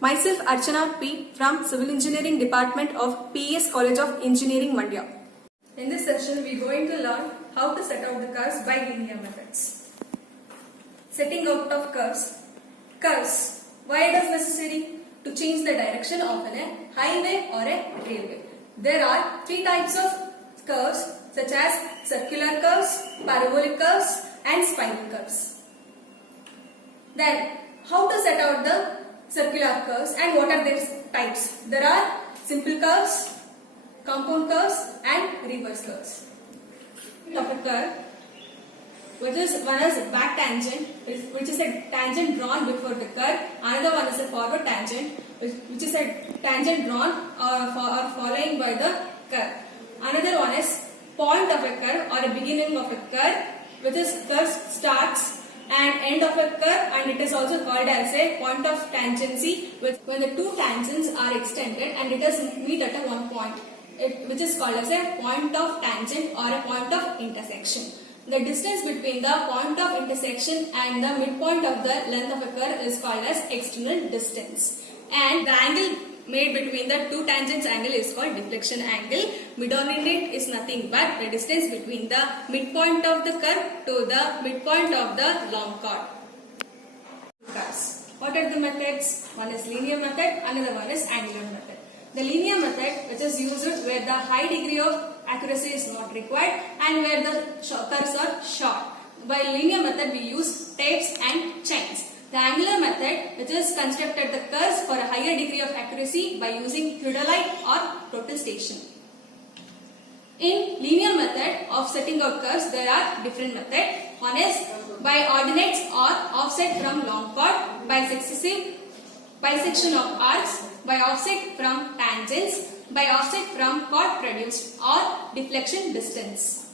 Myself Archana P from Civil Engineering Department of PES College of Engineering, Mandya. In this session, we are going to learn how to set out the curves by linear methods. Setting out of curves. Curves. Why it is necessary? To change the direction of a highway or a railway. There are three types of curves such as circular curves, parabolic curves and spiral curves. Then, how to set out the circular curves and what are their types? There are simple curves, compound curves and reverse curves. Of a curve, one is back tangent, which is a tangent drawn before the curve. Another one is a forward tangent, which is a tangent drawn or following by the curve. Another one is point of a curve or a beginning of a curve, which is curve starts and end of a curve, and it is also called as a point of tangency, when the two tangents are extended and it does meet at a one point, which is called as a point of tangent or a point of intersection. The distance between the point of intersection and the midpoint of the length of a curve is called as external distance. And the angle made between the two tangents angle is called deflection angle. Mid-ordinate is nothing but the distance between the midpoint of the curve to the midpoint of the long chord. Curves. What are the methods? One is linear method, another one is angular method. The linear method, which is used where the high degree of accuracy is not required and where the curves are short. By linear method, we use tapes and chains. The angular method, which is constructed the curves for a higher degree of accuracy by using theodolite or total station. In linear method of setting out curves, there are different methods. One is by ordinates or offset from long chord, by successive bisection of arcs, by offset from tangents, by offset from chord produced or deflection distance.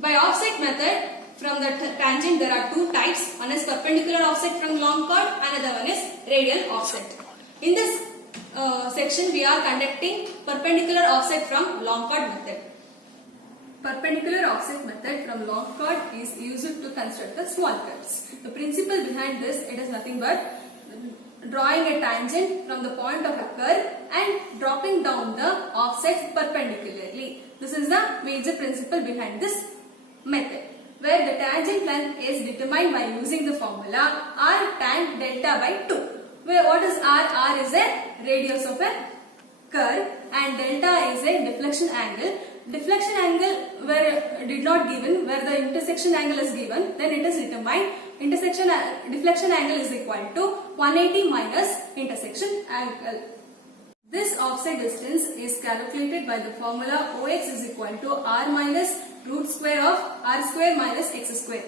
By offset method, from the tangent there are two types. One is perpendicular offset from long chord, another one is radial offset. In this section we are conducting perpendicular offset from long chord method. Perpendicular offset method from long chord is used to construct the small curves. The principle behind this, it is nothing but drawing a tangent from the point of a curve and dropping down the offsets perpendicularly. This is the major principle behind this method, where the tangent length is determined by using the formula r tan delta by 2. Where what is r? R is a radius of a curve and delta is a deflection angle. Deflection angle where did not given, where the intersection angle is given, then it is determined deflection angle is equal to 180 minus intersection angle. This offset distance is calculated by the formula OX is equal to r minus root square of r square minus x square,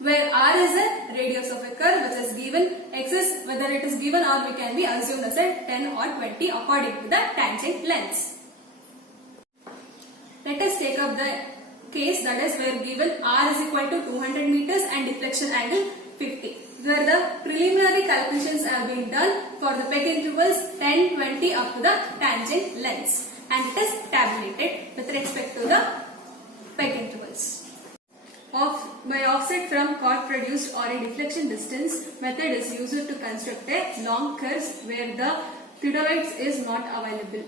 where r is a radius of a curve which is given, x is whether it is given or we can be assumed as a 10 or 20 according to the tangent lengths. Let us take up the case that is where given r is equal to 200 meters and deflection angle 50. Where the preliminary calculations have been done for the peg intervals 10, 20 up to the tangent lengths, and it is tabulated with respect to the peg intervals. By offset from chord produced or a deflection distance method is used to construct a long curves where the theodolites is not available,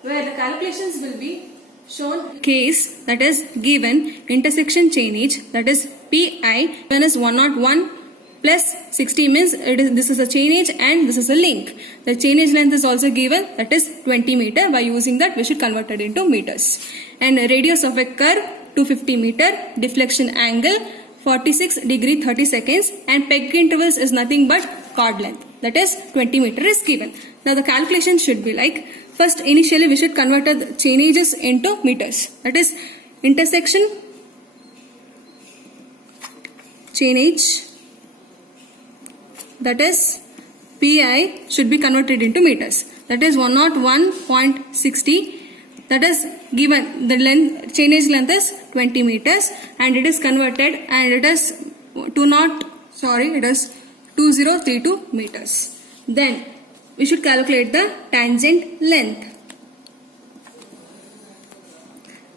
where the calculations will be shown case that is given intersection chainage, that is pi when is 101 plus 60 means this is a chainage and this is a link. The chainage length is also given, that is 20 meter. By using that we should convert it into meters. And radius of a curve 250 meter, deflection angle 46 degree 30 seconds, and peg intervals is nothing but chord length, that is 20 meter is given. Now the calculation should be like, first initially we should convert the chainages into meters, that is intersection chainage, that is pi should be converted into meters, that is 101.60, that is given the length, chainage length is 20 meters and it is converted and it is 2032 meters. Then we should calculate the tangent length.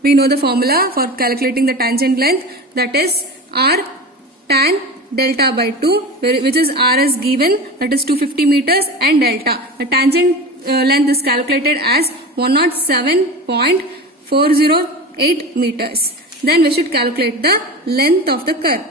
We know the formula for calculating the tangent length, that is r tan delta by 2, which is r is given, that is 250 meters, and delta. The tangent length is calculated as 107.408 meters. Then we should calculate the length of the curve.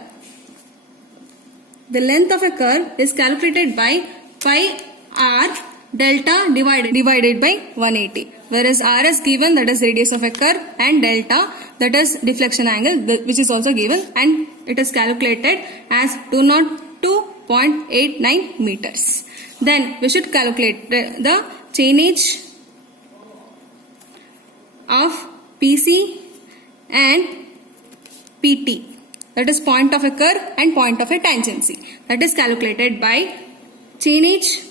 The length of a curve is calculated by pi r delta divided by 180. Whereas r is given, that is radius of a curve, and delta, that is deflection angle, which is also given, and it is calculated as 202.89 meters. Then we should calculate the chainage of PC and PT, that is point of a curve and point of a tangency. That is calculated by chainage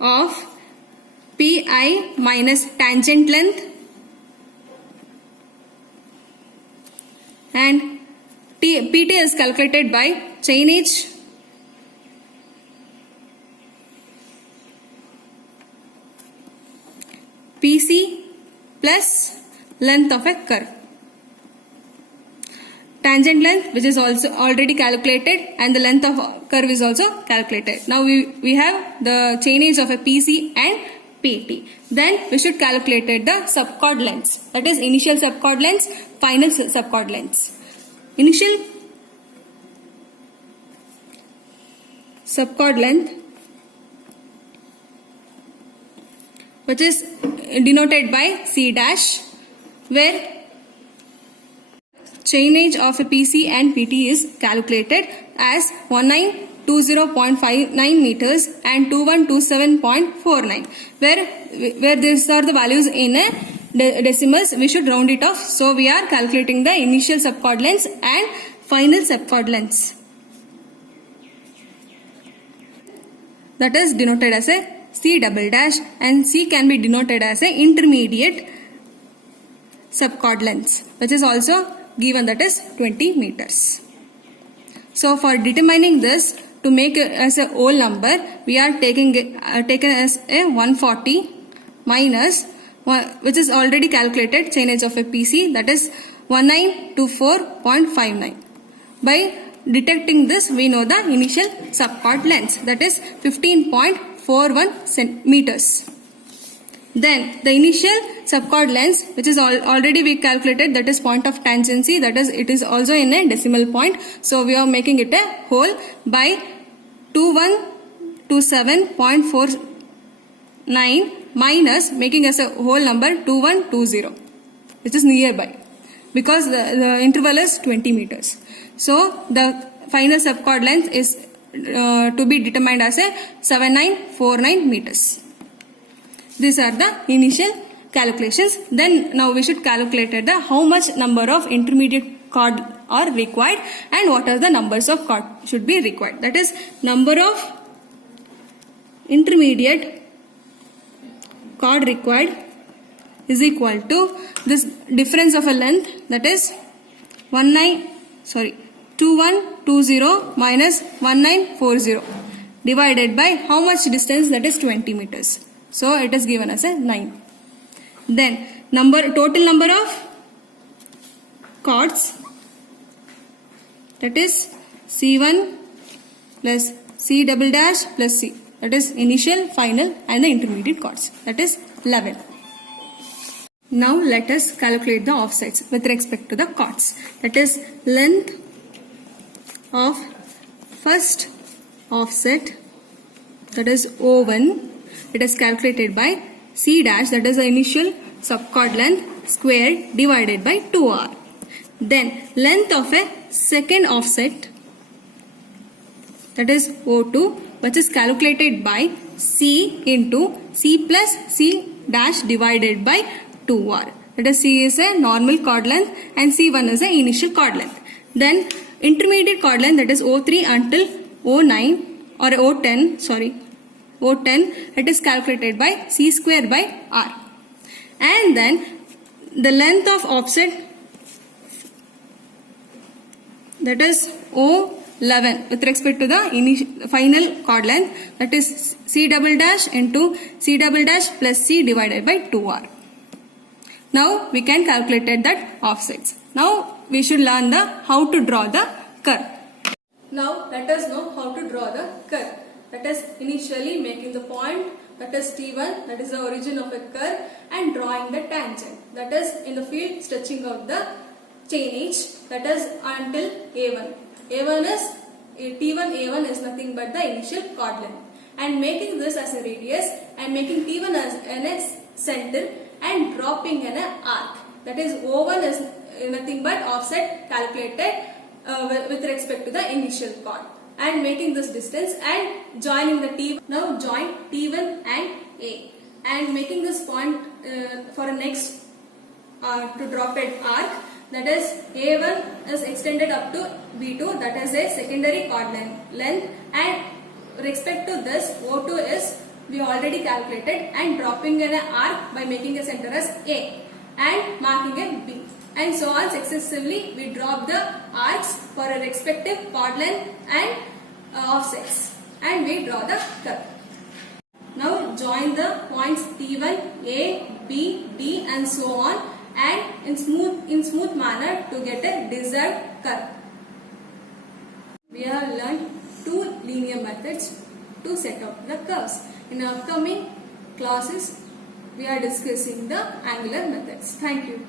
of PI minus tangent length and PT is calculated by chainage PC plus length of a curve. Tangent length, which is also already calculated, and the length of curve is also calculated. Now we have the chainage of a PC and PT. Then we should calculate the subchord lengths, that is initial subchord lengths, final subchord lengths. Initial subchord length, which is denoted by C dash, where chainage of a PC and PT is calculated as 1920.59 meters and 2127.49. Where these are the values in a decimals, we should round it off. So we are calculating the initial subchord lengths and final subchord lengths. That is denoted as a C double dash, and C can be denoted as a intermediate subchord lengths, which is also given, that is 20 meters. So for determining this, to make it as a whole number, we are taken as a 140 minus, which is already calculated, chainage of a PC, that is 1924.59. By detecting this, we know the initial subchord lengths, that is 15.41 meters. Then the initial subchord length, which is already we calculated, that is point of tangency, that is it is also in a decimal point. So we are making it a whole by 2127.49 minus making as a whole number 2120, which is nearby, because the interval is 20 meters. So the final subchord length is to be determined as a 7949 meters. These are the initial calculations. Then now we should calculate the how much number of intermediate chord are required and what are the numbers of chord should be required. That is, number of intermediate chord required is equal to this difference of a length, that is 2120 minus 1940 divided by how much distance, that is 20 meters. So it is given as a 9. Then total number of chords, that is C1 plus C double dash plus C, that is initial, final and the intermediate chords, that is 11. Now let us calculate the offsets with respect to the chords, that is length of first offset, that is O1. It is calculated by C dash, that is the initial subchord length, squared divided by 2R. Then length of a second offset, that is O2, which is calculated by C into C plus C dash divided by 2R. That is, C is a normal chord length and C1 is the initial chord length. Then intermediate chord length, that is O3 until O9 or O10, it is calculated by C square by R. And then the length of offset, that is O11 with respect to the final chord length, that is C double dash into C double dash plus C divided by 2R. Now we can calculate that offsets. Now we should learn how to draw the curve. Now let us know how to draw the curve. That is initially making the point, that is T1, that is the origin of a curve, and drawing the tangent, that is in the field stretching out the chain edge, that is until A1. T1 A1 is nothing but the initial chord length, and making this as a radius and making T1 as an center and dropping an arc, that is O1 is nothing but offset calculated with respect to the initial chord, and making this distance and joining the T. Now join T1 and A and making this point for a next to drop an arc, that is A1 is extended up to B2, that is a secondary chord length, and respect to this O2 is we already calculated, and dropping an arc by making a center as A and marking a B, and so on successively we drop the arcs for a respective chord length and offsets, and we draw the curve. Now join the points T1, A, B, D and so on, and in smooth manner to get a desired curve. We have learned two linear methods to set out the curves. In upcoming classes, we are discussing the angular methods. Thank you.